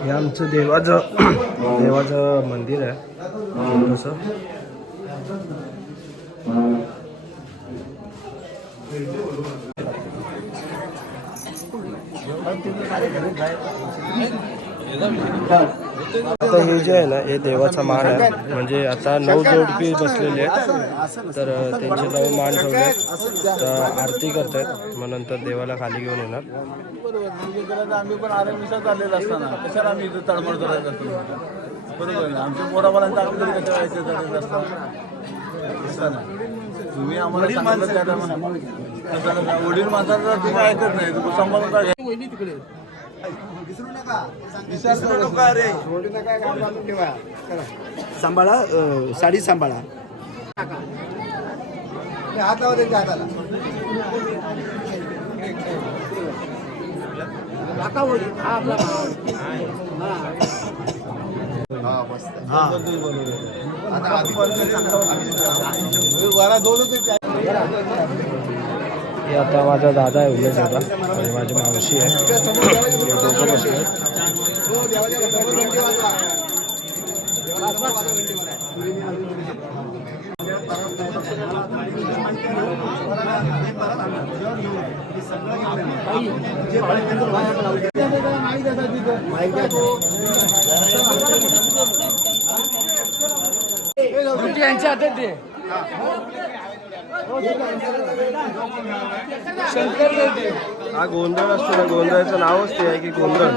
हे आमचं देवाचं मंदिर आहे छोटंसं. आता हे जे आहे ना हे देवाचा मान आहे. म्हणजे आता 9 जोडपी बसलेले आहेत तर त्यांचे 9 मान ठेवले. तर आरती करतायत मग नंतर देवाला खाली घेऊन येणार. आम्ही पण आरामीसात आलेला असताना कशाला आम्ही इथं तळमळ करायला असतो. बरोबर ना, आमच्या पोराबालांचा आपण कशा व्हायचं चाललेलं असताना तुम्ही आम्हाला सांगितलं त्या टायमाला वडील म्हातारा तुम्ही ऐकत नाही तुम्ही सांभाळून का तिकडे विसरू नका रे, सोडू नका, काम बांधून ठेवा, सांभाळा, साडी सांभाळा. हात लावा त्यांच्या हाताला. हे आता माझा दादा आहे उमेश दादा आणि माझी मावशी आहे. यांच्या हातात दे. हा गोंधळ असतो ना, गोंधळाचं नावच ते आहे की गोंधळ.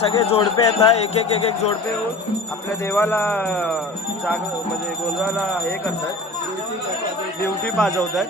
सगळे जोडपे आहेत ना, एक एक जोडपे येऊन आपल्या देवाला म्हणजे गोंधळाला हे करतात, ड्युटी पाजवतात.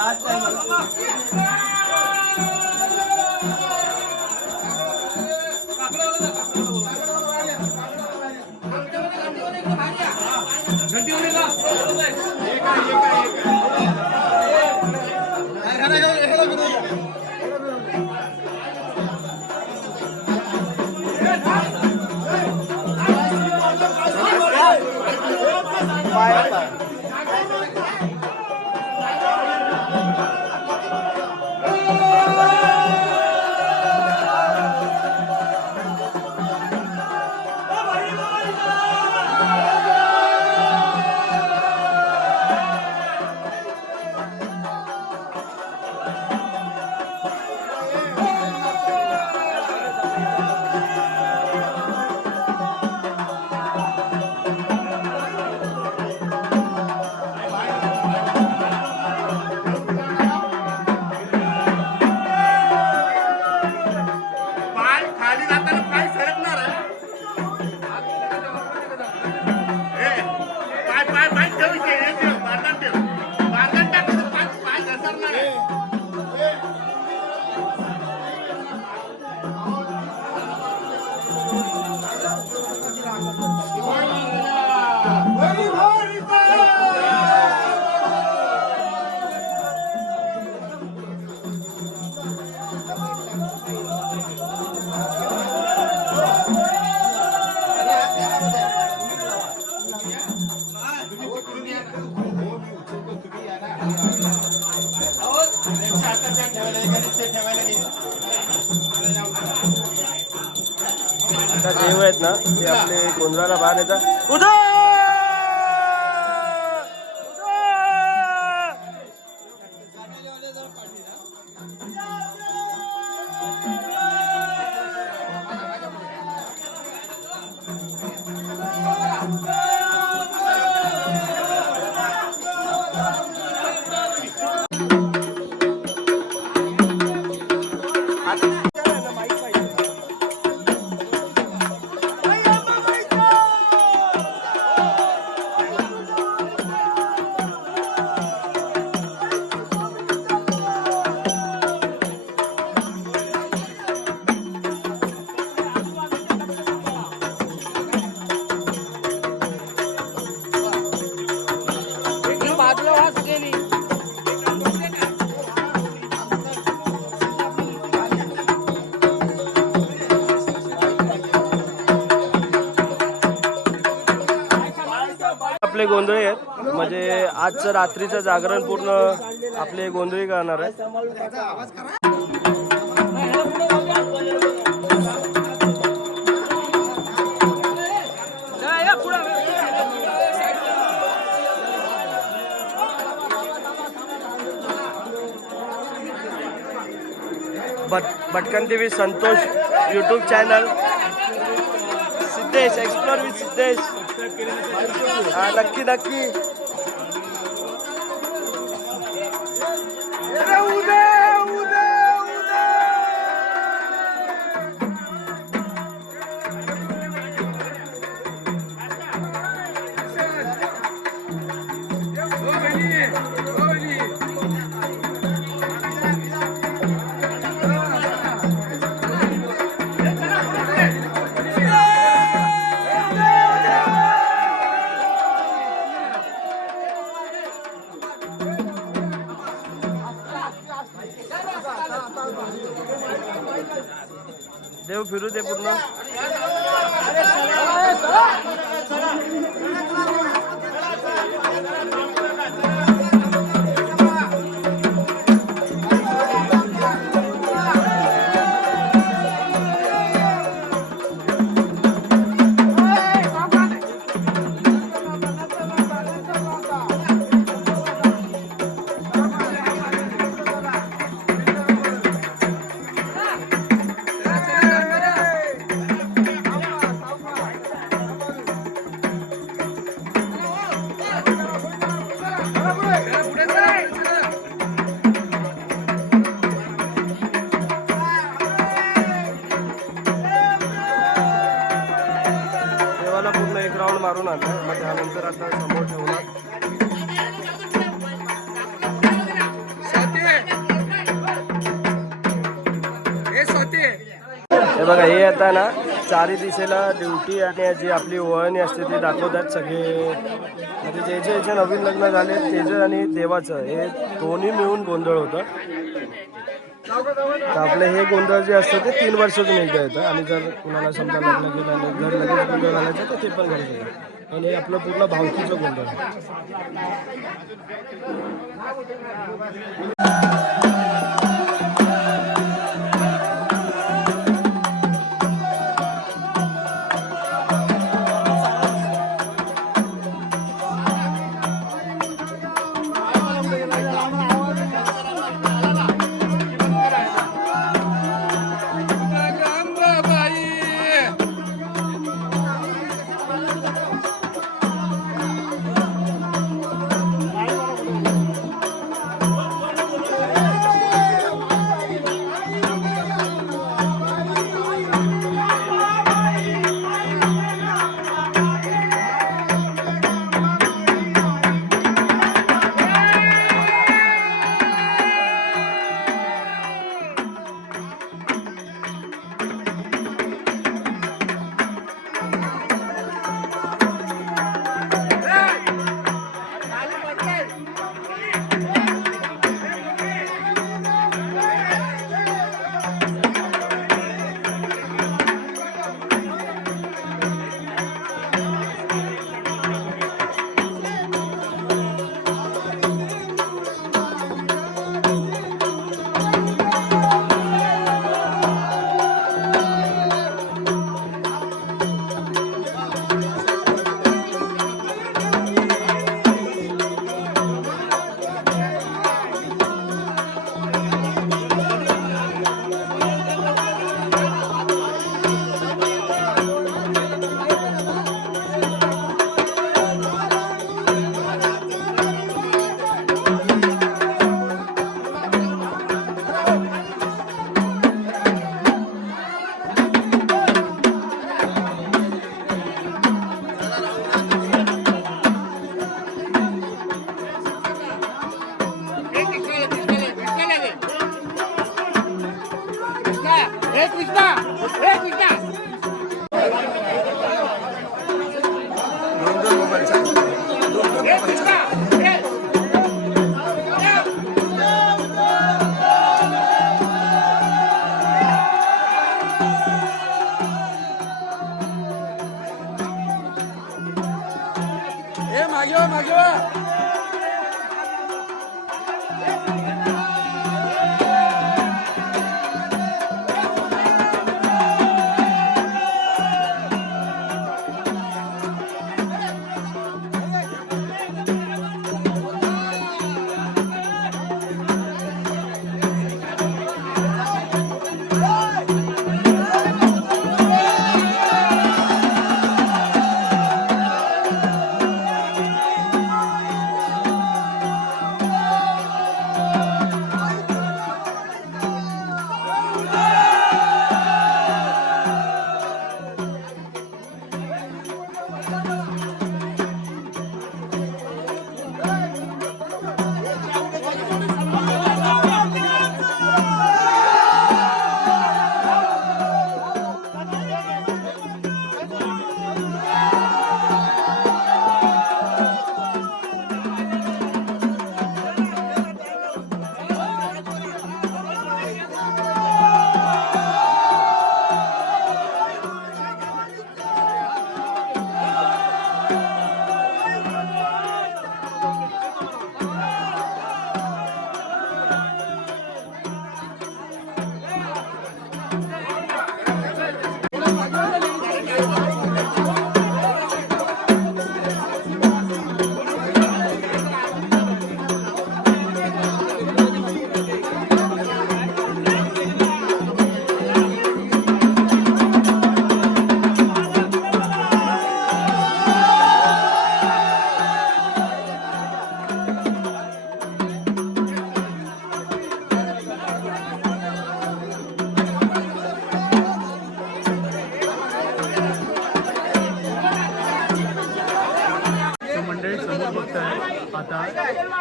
आता देव आहेत ना ते आपले गोंधळाला बाहेर येतात. उदय आपले गोंधळी आहेत म्हणजे आजचं रात्रीचं जागरण पूर्ण आपले गोंधळी करणार आहे. Bhatkan TV Santosh YouTube channel Siddhesh explore with Siddhesh. हा नक्की नक्की. देव फिरू दे पूर्ण. बघा हे आता ना चारी दिशेला ड्युटी आणि जी आपली वळणी असते ती दाखवतात सगळे. म्हणजे जे जे नवीन लग्न झाले त्याचं आणि देवाचं हे दोन्ही मिळून गोंधळ होतं. तर आपलं हे गोंधळ जे असतं ते 3 वर्षातून एकदा येतं. आणि जर कुणाला समजा लग्न केलं आणि जर लगेच गोंधळ घालायचं तर ते पण घालू शकतं. आणि हे आपलं पूर्ण भावकीचं गोंधळ आहे.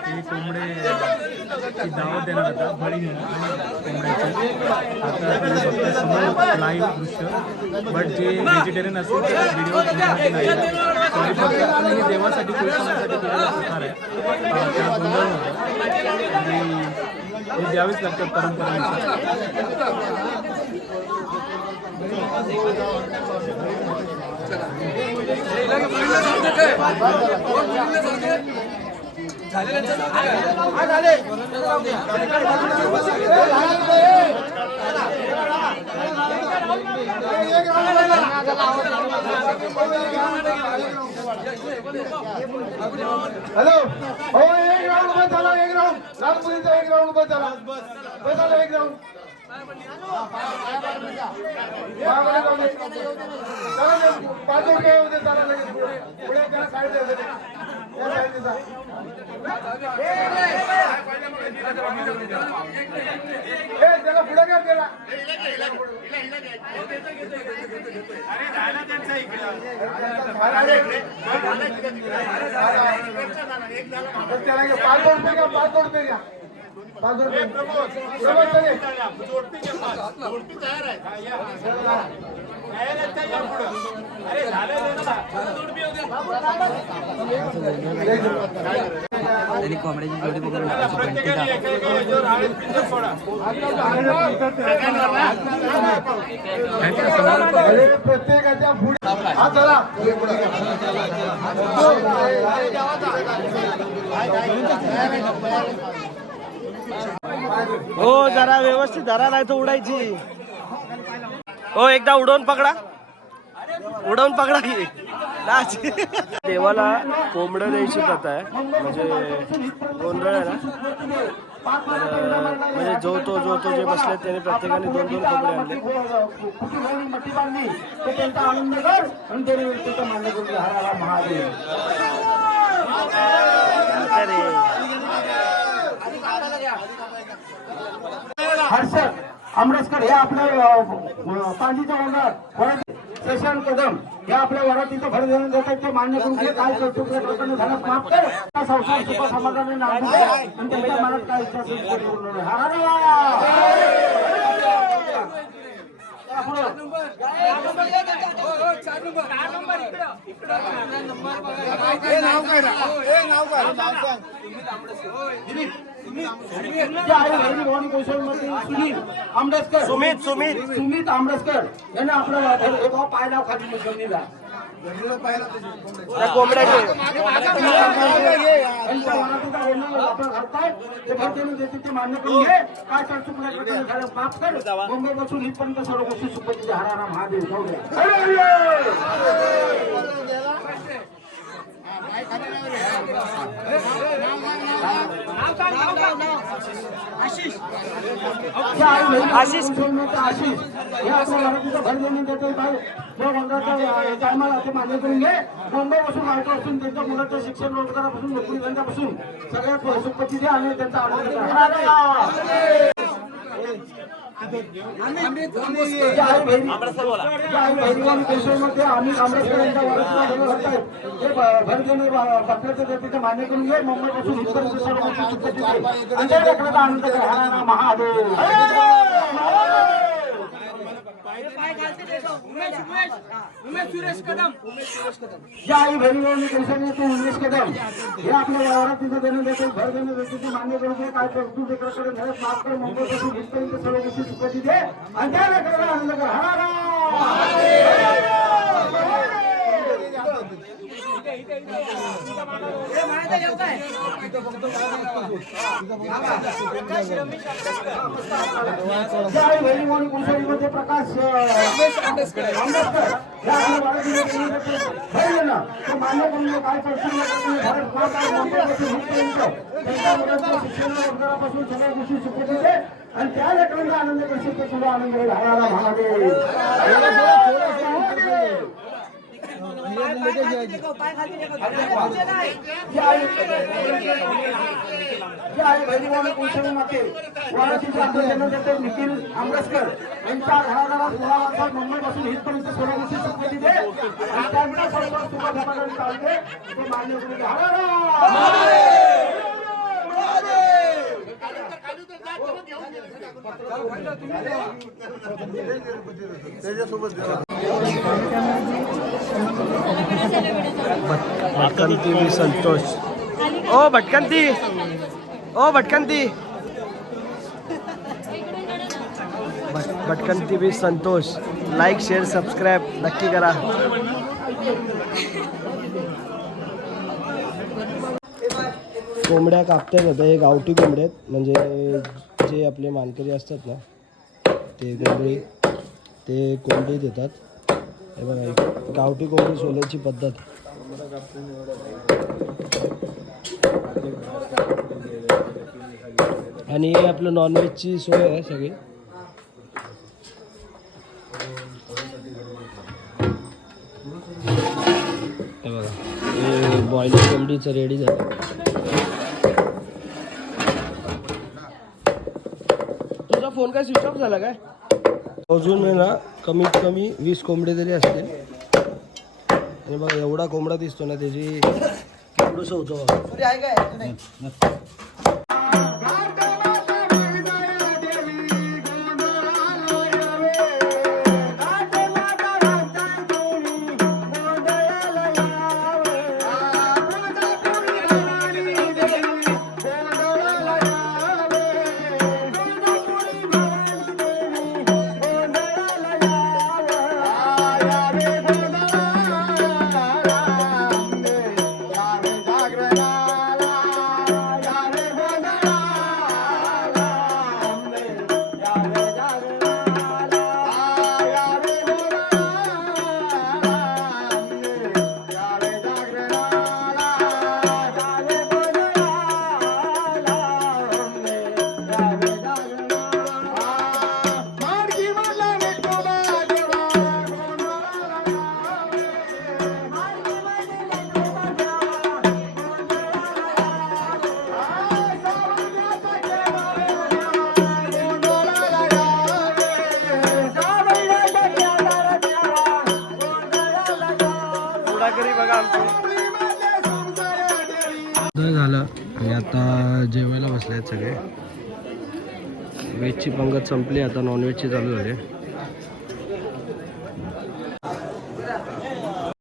ते कोंबडे दावत देणार आता बळी घेणार कोंबड्याचे. आता तुम्ही बघता समोर लाईव्ह दृश्य. बट जे व्हेजिटेरियन असतील तर व्हिडिओ तुमच्यासाठी नाही. तरी फक्त आपण हे देवासाठी कृष्णासाठी केलेला प्रकार आहे. त्याला गोंधळ होतो आणि हे द्यावेच लागतात परंपरेनुसार. हॅलो हो, एक राऊंड उभं झाला, एक राऊंड नागपुरीचा एक राऊंड उभं झाला, बस झालं एक राऊंड. पाच रुपये होते चला लगेच पुढे त्या साईड त्या साईडचा त्याला पुढे घ्या त्याला. त्याला 5 रुपये घ्या, 5 रुपये घ्या, 5 रुपये. त्यांनी कोंबड्याची जोडी बघून प्रत्येकाच्या पुढे हा चला हो जरा व्यवस्थित धरा नाही तर उडायची. हो एकदा उडवून पकडा, उडवून पकडा की नाच. देवाला कोंबडं द्यायची प्रथा आहे, म्हणजे गोंधळ आहे ना. म्हणजे जो तो जे बसले त्याने प्रत्येकाने 2-2 कोंबडे आणले. हर्षद आमरसकर हे आपल्या पांजीच्या वंगात शशांक कदम हे आपल्या वरातीचं भर देऊन देतात. ते मान्य करून घे काय कर्तृत्व झाल्यास माफ कर. संसार सुख समाधानाने नांदू दे आणि त्यांच्या मनात काय इच्छा असेल ते पूर्ण होईल. सुमित आंबेडकर यांना आपला पायला खाली जमिनीला कोंबड्याचे मान्य करून घे काय चुकल्या माफ कर. मुंबई पासून इथपर्यंत सर्व गोष्टी सुपतीचे हरारा महादेव. आशिष आशिष हे आपल्या मराठीचं भर देऊन देते. टायमाला ते मान्य करून घे. मुंबईपासून माहिती असून त्यांच्या मुलाचं शिक्षण रोजगारापासून नोकरी धंद्यापासून सगळ्यात सुपती द्या आणि त्यांचा आनंद आम्ही आंबेडकर यांच्या भर देणे बकऱ्याच्या जातीचं मान्य करून घे. मुंबईपासून इथपर्यंत सर्व सुपती आनंद करा. महादेव सुरेश कदम या आई भैरवणी देशाने तू उमेश कदम हे आपल्या वरातीचं देणं देते भर देणं देते मान्य करून घे. काय तू लेकराकडे झाल्यास माफ कर. मुंबईपासून इथपर्यंत सर्व गोष्टी सुपती दे आणि त्या लेकराला आनंद कर. प्रकाश आंबेडकर मान्य करून काय शिक्षण रोजगारापासून सगळ्या गोष्टी सुपती दे आणि त्या लेकरांचा आनंद कशी सुद्धा आनंद घालायला महादेव. निखिल आंबेडकर यांच्या घराघरात मुंबईपासून इथपर्यंत सर्व गोष्टी सुपती दे आणि त्यांचा सर्व सुख समाधान चालते ते मान्य करून त्याच्यासोबत भटकंती मी संतोष. ओ भटकंती, ओ भटकंती, भटकंती मी संतोष. लाईक शेअर सबस्क्राईब नक्की करा. कोंबड्या कापतात होत्या, हे गावठी कोंबडे आहेत, म्हणजे जे आपले मानकरी असतात ना ते कोंबडी, ते कोंबडी देतात. हे बघा, एक गावठी कोंबडी सोलायची पद्धत. आणि आपलं नॉनव्हेजची सोय आहे सगळी. हे बघा, हे बॉयलर कोंबडीचं रेडी झालं. तुझा फोन काय स्विच ऑफ झाला काय? अजून आहे ना कमीत कमी 20 कोंबडे तरी असतील. आणि बघा एवढा कोंबडा दिसतो ना, त्याची केवढंसं होतं बघा. झालं आणि आता जेवायला बसले आहेत सगळे. व्हेजची पंगत संपली, आता नॉनव्हेजची चालू झाली.